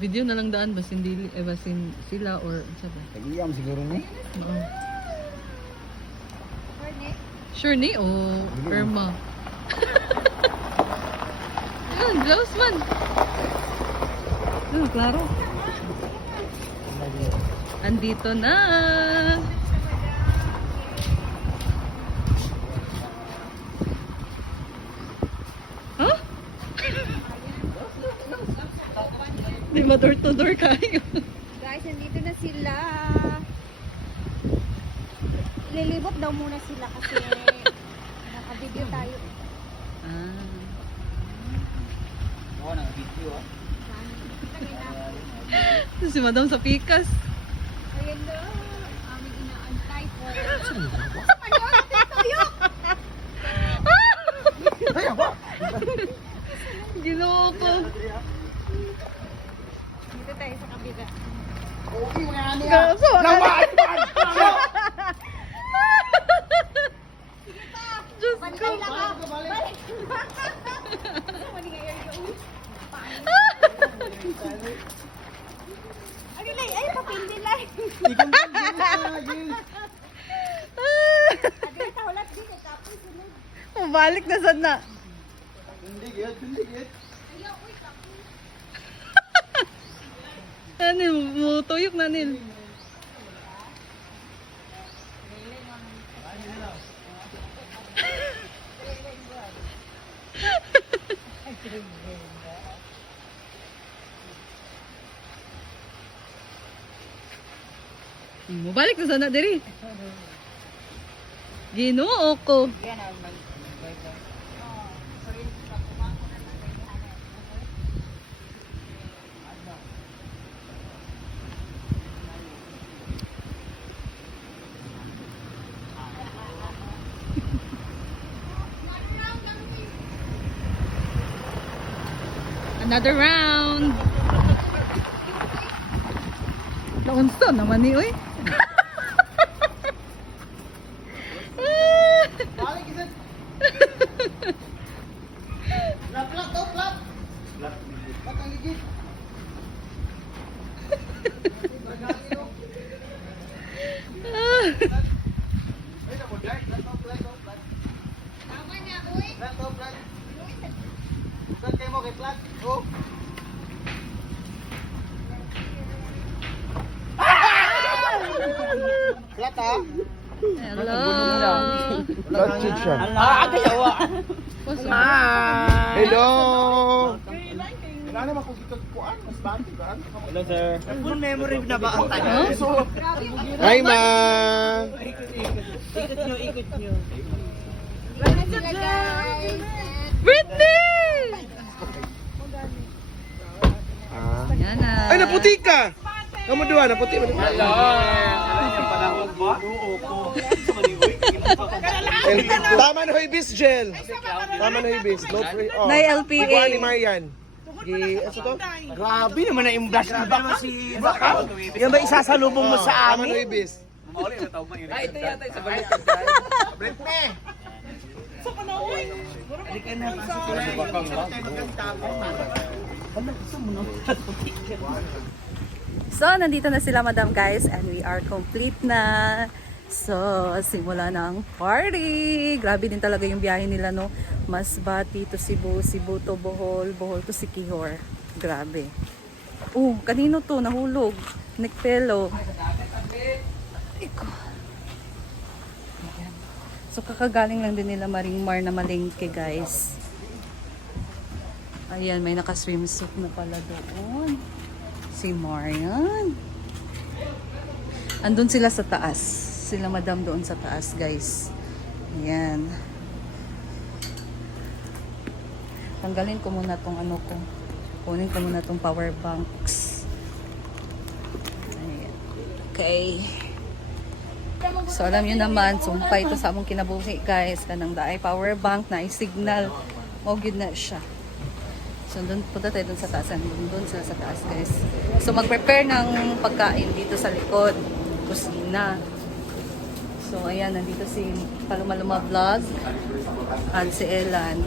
Video na lang daan basin dili basin sila or sa ba? Tagiyam siguro ni. Oo. Sure ni o Irma. Ah, gloves man. Ah, klaro. Andito na. Huh? Di ba door to door kayo? Guys, nandito na sila. Ililibot daw muna sila kasi naka-video tayo. Ah. Oo, naka-video ah. Si Madam sa pikas. Ayan na, aming inaantay po. Ayun, tuyok! Ginoo ko. Dito tayo sa kabila. Okay, mga ani ah. Kaso, Naman! Diyos ko. Bantay lang ha! Balik! Mali nga yun yung Ano lang, ay papindi lang. Adi ka ulat dito tapos sunod. Mabalik na sana. Hindi gid, hindi gid. Ayaw, uy, tapos. Ano, mo tuyok na nil. Mabalik na sana diri. Ginoo ko. Another round. Naunsa naman ni oy. Balik isa. Plat daw, plat. Plat ang gigit. Ay, na mo dai, plat daw, plat daw, plat. Tama na, uy. Plat daw, plat. Plat kayo mo kay plat. Oh. Plat ah. Hello. Plat siya. Agayawa. Hello. Ano man kung dito kuan, mas bati ba? Hello, sir. Full memory na ba ang tayo? Huh? Hi, ma. Ikot nyo, ikot nyo. Wala sila guys. Britney! Ah. Yan na. Ay, naputi ka! Kamu dua, naputi mo. Hello. Yung panahon ba? Oo ko. Tama na hoybis, Jel. Tama na hoybis. No free. Oh. Nay LPA. Iguan ni Marian. Gi, ano to? Grabe naman na yung blush na ba si Baka? Yan ba isasalubong mo sa Tama na amin? hoybis. Ay, ito yata sa balik. Britney! Halika na kasi So, nandito na sila madam guys and we are complete na. So, simula na ang party. Grabe din talaga yung biyahe nila no. Masbati to Cebu, Cebu to Bohol, Bohol to Siquijor. Grabe. Kanino to? Nahulog. Nikpelo. Iko. Ayan. So, kakagaling lang din nila Maringmar na malengke guys. Ayan, may naka-swimsuit na pala doon. Si Marian. Andun sila sa taas. Sila madam doon sa taas, guys. Ayan. Tanggalin ko muna tong ano ko. Kunin ko muna tong power banks. Ayan. Okay. So, alam nyo naman, sumpay ito sa among kinabuhi, guys. Kanang daay power bank na i-signal. Mogid na siya. So, doon punta tayo doon sa taas. Doon sila sa taas, guys. So, mag-prepare ng pagkain dito sa likod. Kusina. So, ayan. Nandito si Palumaluma Vlog. At si Elan.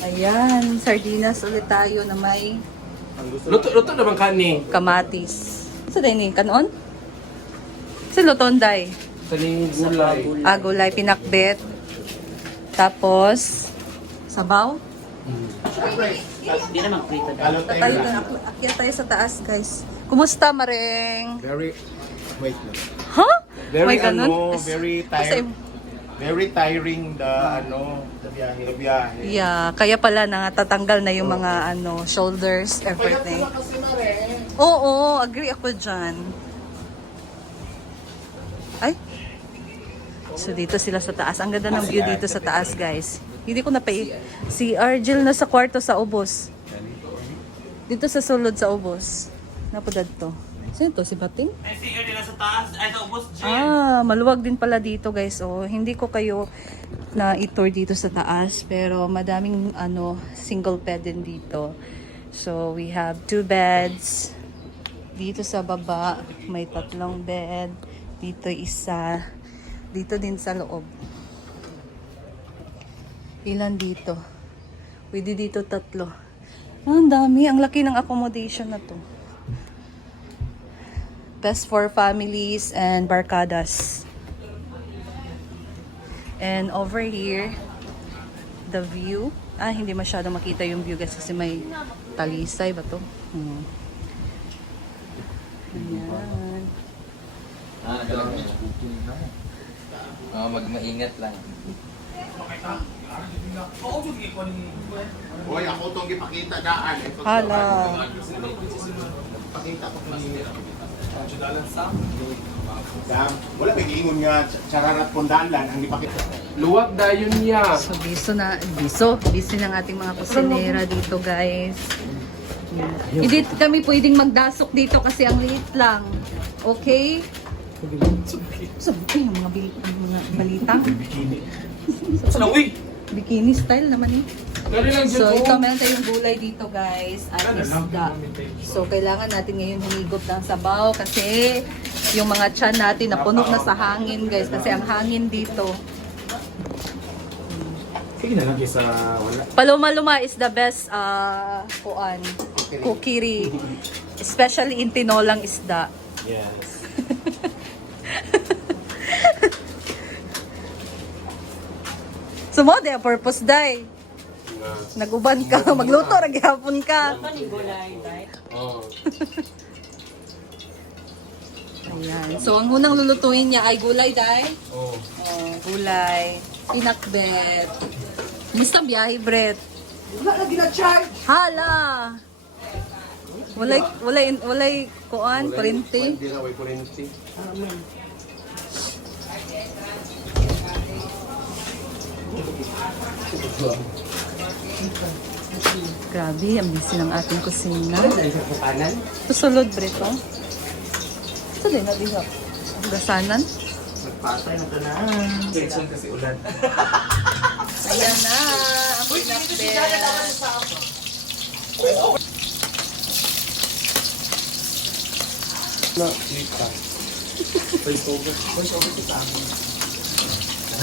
Ayan, sardinas ulit tayo na may Luto naman kani. kamatis. Sa din kanon? Sa lutonday. Sa gulay. Gulay, pinakbet. Tapos, sabaw. Hindi naman prito. Tayo na, akyat tayo sa taas, guys. Kumusta, Mareng? Very, wait lang. Huh? Very May ganun? very Kasi- tired. Very tiring the biyahe. Yeah, kaya pala natatanggal na yung mga shoulders, everything. Oo, agree ako dyan. Ay. So dito sila sa taas. Ang ganda ng view dito sa taas, guys. Hindi ko si Argel na sa kwarto sa ubos. Dito sa sulod sa ubos. Napudad to. Sino to? Si Bating? Ay, sige nila sa taas. Ay, sa ubos, Jill. Maluwag din pala dito, guys. Hindi ko kayo na i-tour dito sa taas, pero madaming single bed din dito. So we have 2 beds. Dito sa baba may 3 bed. Dito isa. Dito din sa loob. Ilan dito? Pwede dito 3. Ang dami. Ang laki ng accommodation na to. Best for families and barkadas. And over here, the view. Hindi masyado makita yung view guys kasi may talisay ba to? Ayan. Magmaingat lang. Hoy, ako itong ipakita daan. Hala. Pakita ko wala may giingon nga chararat pondalan ang ipakita. Luwag dayon niya. So busy ng ating mga kusinera dito guys. Hindi kami pwedeng magdasok dito kasi ang liit lang. Okay? So, yung mga balita. Bikini style naman eh. So, ito meron tayong gulay dito guys at isda. So, kailangan natin ngayon humigop ng sabaw kasi yung mga tiyan natin napuno na sa hangin guys kasi ang hangin dito. Sige na lang sa wala. Paloma-luma is the best kukiri. Especially in tinolang isda. Yes. Sumode, purpose day. Naguban ka, magluto, naghihapon ka. Ayan. So, ang unang lulutuin niya ay gulay, day. Oh, gulay. Pinakbet. Musta biyahe, Brett? Wala lagi na charge. Hala! Walay kuan, kurente. Hindi na, way kurente. Grabe, ang busy ng ating kusina. Dahil sa kanan. Susulod, Brett, oh. Ito din, nabihap. Gasanan. Patay na tanan. Tension kasi ulan. Ayan na, ang pinakbet. Na, click ka.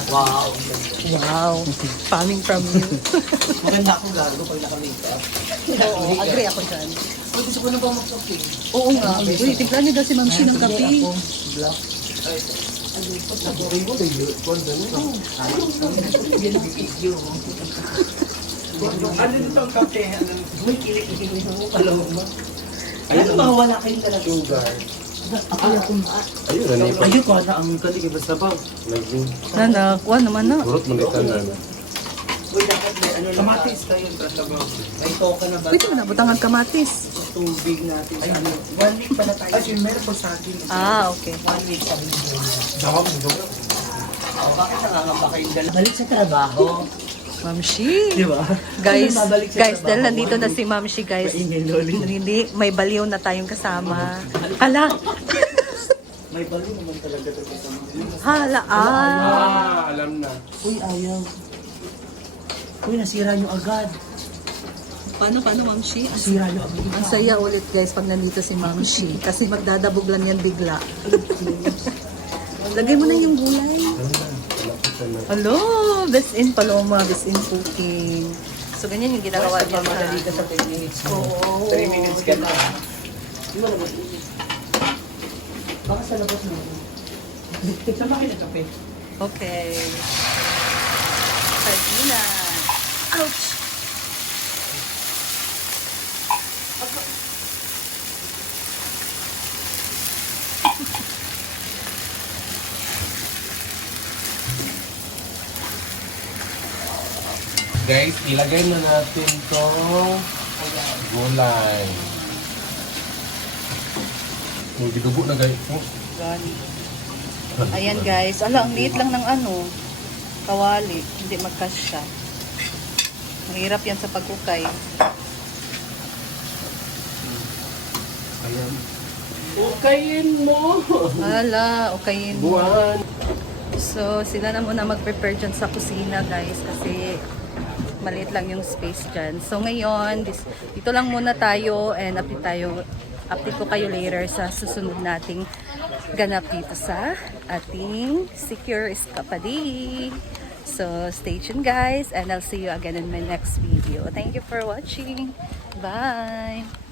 Wow. Wow, coming from you. Maganda ako gago pag naka-makeup. Oo, agree ako dyan. Pwede ko na ba mag-shopping? Oo nga. Uy, tignan niyo daw si Ma'am Shi ng kape. Black. Ano dito ang kape? May kilik-kilik mo paloma. Ayun, mawala kayong talaga. Sugar. Ako yung kumaan. Ayun ko na ang kalig basta ba? Nana, kuha naman na. Burot mo na tanan. Uy, dapat may ano lang. Kamatis kayo talaga. May toka na ba? Pwede mo na butang kamatis. Tubig natin sa ano. 1 week pala tayo. Ay, meron po sa akin. Okay. 1 week sa mundo. Bakit nangangamba kayong dalawa? Balik sa trabaho. Ma'am Shi. Di ba? Guys, Babalik sa guys, trabaho. dahil nandito na si Ma'am Shi, guys. Maingay, loli. Hindi, may baliw na tayong kasama. Hala. May balo naman talaga ito sa mga. Hala, Alam na. Uy, ayaw. Uy, nasira nyo agad. Paano, Ma'am Shi? Nasira nyo agad. Ang saya ulit, guys, pag nandito si Ma'am Shi. Kasi magdadabog lang yan bigla. Lagay mo na yung gulay. Hello, best in Paloma, best in cooking. So, ganyan yung ginagawa niya. Madali ka sa 10 minutes mo. Oo. 3 minutes ka na. Di ba naman init? Baka sa labas mo. Saan ba kayo nagkape? Okay. Sardinas. Ouch! Guys, ilagay na natin tong gulay. Yung gidugo na guys. Gani. Ayan guys. Ala, ang liit lang ng kawali. Hindi magkasya. Mahirap yan sa pagkukay. Ayan. Ukayin mo! Ala, okayin mo. Buwan! So, sila na muna mag-prepare dyan sa kusina guys kasi maliit lang yung space dyan. So, ngayon, dito lang muna tayo and update ko kayo later sa susunod nating ganap dito sa ating Secure Escapade. So, stay tuned guys and I'll see you again in my next video. Thank you for watching. Bye!